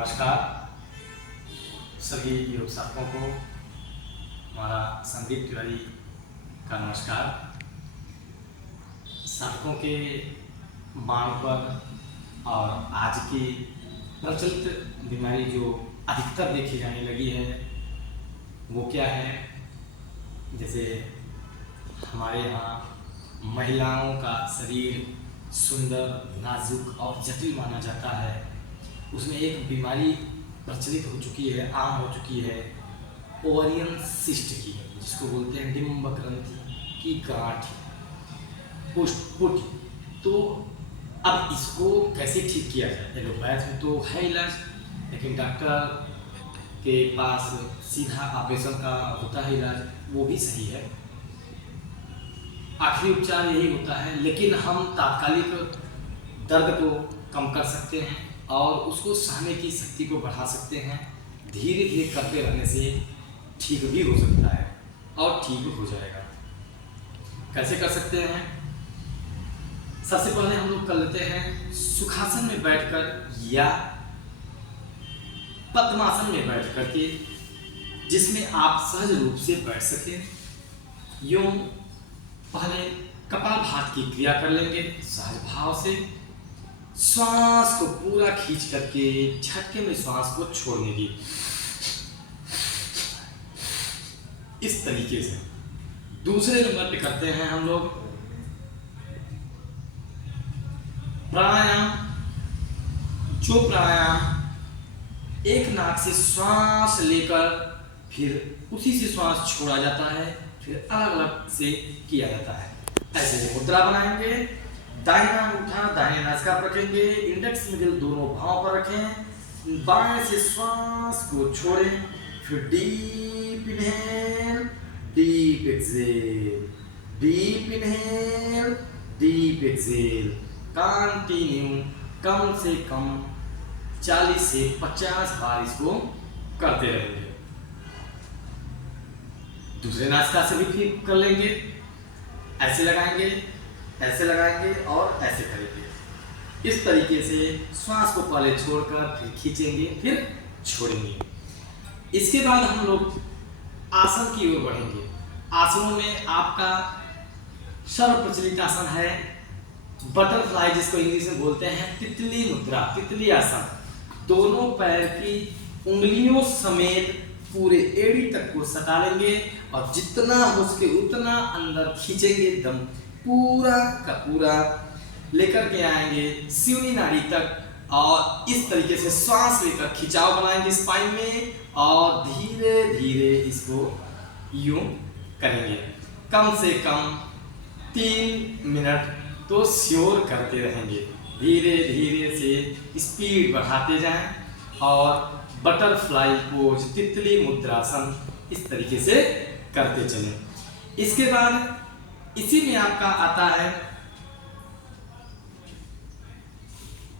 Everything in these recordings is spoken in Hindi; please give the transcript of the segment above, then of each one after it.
नमस्कार सभी योग साधकों को हमारा संदीप तिवारी का नमस्कार। साधकों के मांग पर और आज की प्रचलित बीमारी जो अधिकतर देखी जाने लगी है वो क्या है, जैसे हमारे यहाँ महिलाओं का शरीर सुंदर, नाजुक और जटिल माना जाता है। उसमें एक बीमारी प्रचलित हो चुकी है, आम हो चुकी है, ओवरियन सिस्ट की, जिसको बोलते हैं डिंब ग्रंथि की गांठ, पुष्ट। तो अब इसको कैसे ठीक किया जाए? एलोपैथ में तो है इलाज, लेकिन डॉक्टर के पास सीधा ऑपरेशन का होता है इलाज, वो भी सही है, आखिरी उपचार यही होता है। लेकिन हम तात्कालिक दर्द को कम कर सकते हैं और उसको सहने की शक्ति को बढ़ा सकते हैं। धीरे धीरे करते रहने से ठीक भी हो सकता है और ठीक हो जाएगा। कैसे कर सकते हैं? सबसे पहले हम लोग कर लेते हैं सुखासन में बैठकर या पद्मासन में बैठ करके, जिसमें आप सहज रूप से बैठ सकें। यूं पहले कपालभाति की क्रिया कर लेंगे सहज भाव से। श्वास को पूरा खींच करके झटके में श्वास को छोड़ने की, इस तरीके से। दूसरे नंबर पे करते हैं हम लोग प्राणायाम। जो प्राणायाम एक नाक से श्वास लेकर फिर उसी से श्वास छोड़ा जाता है, फिर अलग अलग से किया जाता है। ऐसे मुद्रा बनाएंगे, दाहिना अंगूठा दाहिने नासिका पर रखेंगे, इंडेक्स मिडिल दोनों भाव पर रखें, बाएं से श्वास को छोड़ें, फिर deep inhale, deep exhale, deep inhale, deep exhale. Continue कम से कम 40 से 50 बार इसको करते रहेंगे। दूसरे नासिका से भी ठीक कर लेंगे, ऐसे लगाएंगे, ऐसे लगाएंगे और ऐसे करेंगे। इस तरीके से श्वास को पहले छोड़कर फिर खींचेंगे, फिर छोड़ेंगे। इसके बाद हम लोग आसन की ओर बढ़ेंगे। आसनों में आपका सर्व प्रचलित आसन है बटरफ्लाई, जिसको इंग्लिश में बोलते हैं तितली मुद्रा, तितली आसन। दोनों पैर की उंगलियों समेत पूरे एड़ी तक को सटा लेंगे और जितना हो सके उतना अंदर खींचेंगे, दम पूरा का पूरा लेकर के आएंगे सिवनी नाड़ी तक और इस तरीके से श्वास लेकर खिंचाव बनाएंगे स्पाइन में और धीरे धीरे इसको यूं करेंगे। कम से कम 3 मिनट तो श्योर करते रहेंगे। धीरे धीरे से स्पीड बढ़ाते जाएं और बटरफ्लाई पोज, तितली मुद्रासन इस तरीके से करते चलें। इसके बाद इसी में आपका आता है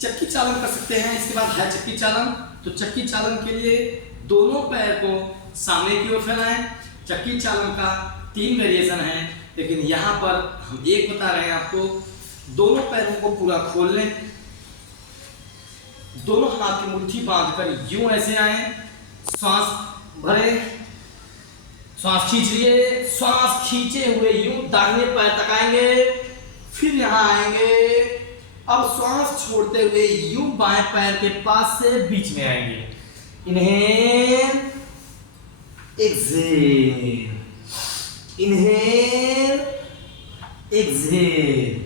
चक्की चालन कर सकते हैं। इसके बाद है चक्की चालन। तो चक्की चालन के लिए दोनों पैर को सामने की ओर फैलाएं। चक्की चालन का 3 वेरिएशन है, लेकिन यहां पर हम एक बता रहे हैं आपको। दोनों पैरों को पूरा खोल लें, दोनों हाथ की मुट्ठी बांधकर यूं ऐसे आए, श्वास भरे, श्वास खींच लिए, श्वास खींचे हुए यूं दाहिने पैर तक आएंगे, फिर यहां आएंगे। अब श्वास छोड़ते हुए यूं बाएं पैर के पास से बीच में आएंगे। इनहेल, एक्सहेल, इनहेल, एक्सहेल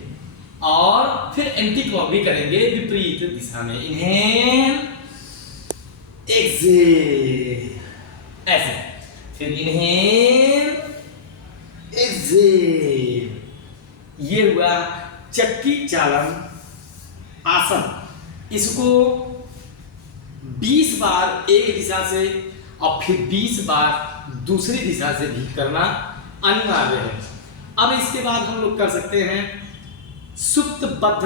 और फिर एंटी क्लॉक भी करेंगे विपरीत दिशा में। इनहेल, एक्सहेल, ऐसे। फिर इनहेल, एक्सहेल। ये हुआ चक्की चालन आसन। इसको 20 बार एक दिशा से और फिर 20 बार दूसरी दिशा से भी करना अनिवार्य है। अब इसके बाद हम लोग कर सकते हैं सुप्तबद्ध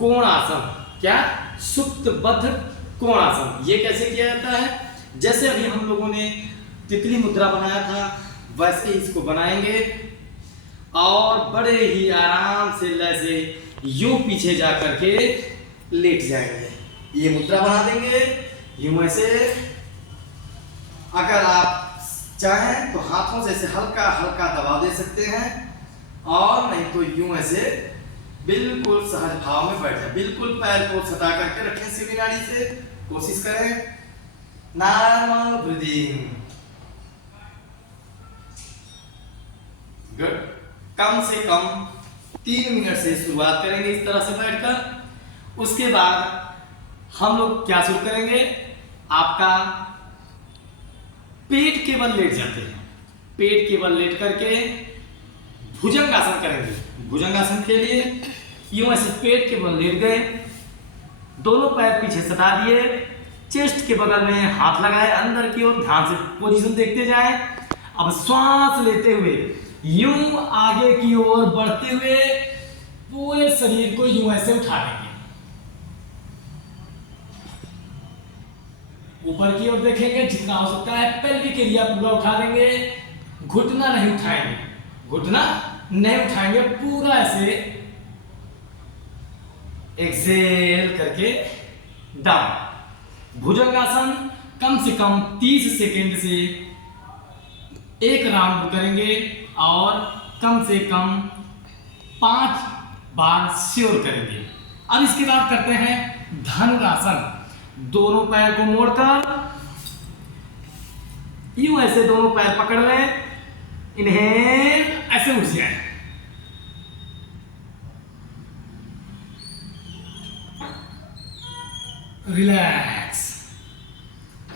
कोणासन। क्या? सुप्तबद्ध कोणासन। ये कैसे किया जाता है? जैसे अभी हम लोगों ने तितली मुद्रा बनाया था, वैसे ही इसको बनाएंगे और बड़े ही आराम से ऐसे यूं पीछे जा करके लेट जाएंगे। ये मुद्रा बना देंगे, यूं ऐसे, अगर आप चाहें तो हाथों से ऐसे हल्का हल्का दबा दे सकते हैं, और नहीं तो यूं ऐसे बिल्कुल सहज भाव में बैठ जाए। बिल्कुल पैर को सटा करके रखें सीधी नाड़ी से, कोशिश करें। Normal breathing, good. कम से कम 3 मिनट से शुरुआत करेंगे इस तरह से बैठकर। उसके बाद हम लोग क्या शुरू करेंगे, आपका पेट के बल लेट जाते हैं। पेट के बल लेट करके भुजंगासन करेंगे। भुजंगासन के लिए यूं ऐसे पेट के बल लेट गए, दोनों पैर पीछे सटा दिए, चेस्ट के बगल में हाथ लगाए, अंदर की ओर ध्यान से पोजीशन देखते जाएं। अब श्वास लेते हुए यूं आगे की ओर बढ़ते हुए पूरे शरीर को यूं ऐसे उठा देंगे, ऊपर की ओर देखेंगे, जितना हो सकता है पेल्विक एरिया पूरा उठा देंगे। घुटना नहीं उठाएंगे, घुटना नहीं उठाएंगे, पूरा ऐसे एक्सेल करके डाउन। भुजंगासन कम से कम 30 सेकेंड से एक राउंड करेंगे, और कम से कम 5 बार श्योर करेंगे। अब इसके बाद करते हैं धनुरासन। दोनों पैर को मोड़कर यूं ऐसे दोनों पैर पकड़ लें, इन्हेल ऐसे उठ जाए, रिलैक्स।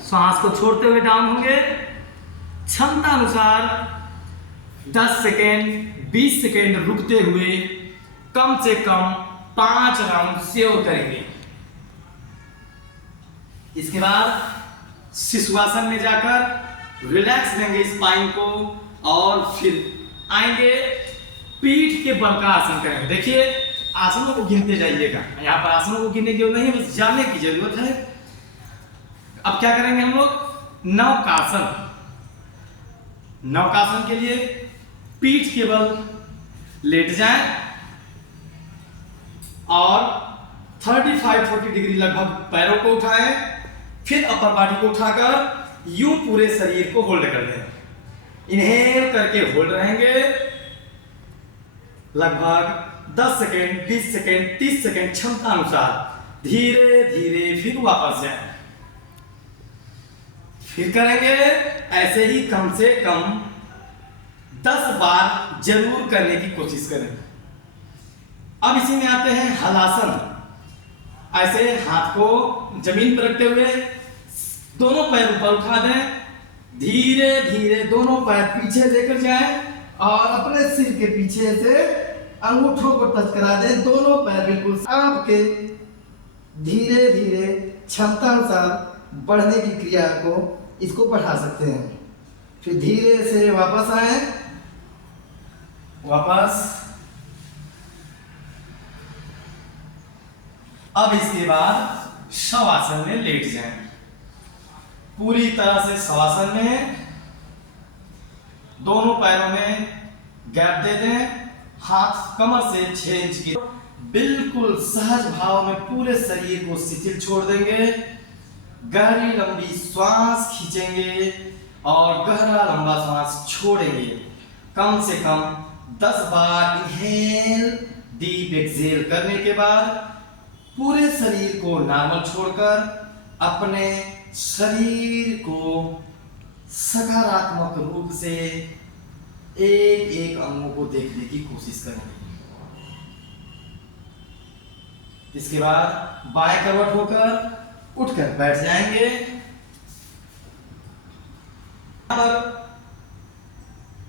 सांस को छोड़ते हुए डाउन होंगे। क्षमता अनुसार 10 सेकेंड 20 सेकेंड रुकते हुए कम से कम 5 राउंड श्योर करेंगे। इसके बाद शिशुआसन में जाकर रिलैक्स देंगे स्पाइन को, और फिर आएंगे पीठ के बल का आसन करेंगे। देखिए आसनों को गिनते जाइएगा, यहाँ पर आसनों को गिनने की जरूरत नहीं है, बस जानने की जरूरत है। अब क्या करेंगे हम लोग, नौकासन। नौकासन के लिए पीठ के बल लेट जाएं, और 35-40 डिग्री लगभग पैरों को उठाएं, फिर अपर बॉडी को उठाकर यूं पूरे शरीर को होल्ड कर दें। इनहेल करके होल्ड रहेंगे लगभग 10 सेकेंड 20 सेकेंड 30 सेकेंड क्षमता अनुसार। धीरे धीरे फिर वापस जाएं, फिर करेंगे ऐसे ही कम से कम 10 बार जरूर करने की कोशिश करें। अब इसी में आते हैं हलासन। ऐसे हाथ को जमीन पर रखते हुए दोनों पैर ऊपर उठा दें, धीरे धीरे दोनों पैर पीछे लेकर जाएं, और अपने सिर के पीछे से अंगूठों को टच करा दें। दोनों पैर बिल्कुल आपके धीरे धीरे क्षमता अनुसार बढ़ने की क्रिया को इसको बढ़ा सकते हैं। फिर धीरे से वापस आए, वापस। अब इसके बाद शवासन में लेट जाएं। पूरी तरह से शवासन में दोनों पैरों में गैप दे दें, हाथ कमर से 6 इंच की, बिल्कुल सहज भाव में पूरे शरीर को शिथिल छोड़ देंगे। गहरी लंबी श्वास खींचेंगे और गहरा लंबा श्वास छोड़ेंगे। कम से कम 10 बार इनहेल डीप एक्सहेल करने के बाद पूरे शरीर को नॉर्मल छोड़कर अपने शरीर को सकारात्मक रूप से एक एक अंगों को देखने की कोशिश करेंगे। इसके बाद बाएं करवट होकर उठकर बैठ जाएंगे।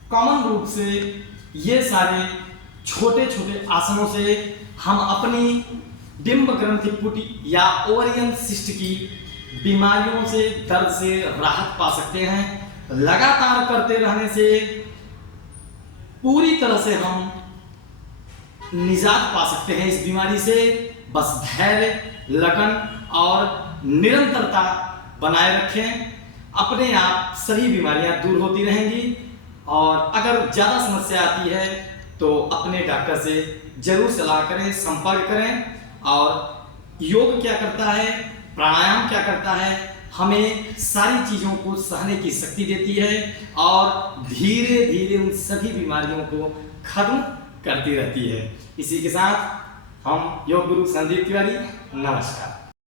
कॉमन रूप से ये सारे छोटे छोटे आसनों से हम अपनी डिंब ग्रंथि पुटी या ओवरियन सिस्ट की बीमारियों से, दर्द से राहत पा सकते हैं। लगातार करते रहने से पूरी तरह से हम निजात पा सकते हैं इस बीमारी से। बस धैर्य, लगन और निरंतरता बनाए रखें, अपने आप सभी बीमारियां दूर होती रहेंगी। और अगर ज़्यादा समस्या आती है तो अपने डॉक्टर से जरूर सलाह करें, संपर्क करें। और योग क्या करता है, प्राणायाम क्या करता है, हमें सारी चीज़ों को सहने की शक्ति देती है और धीरे धीरे उन सभी बीमारियों को खत्म करती रहती है। इसी के साथ हम योग गुरु संदीप तिवारी, नमस्कार।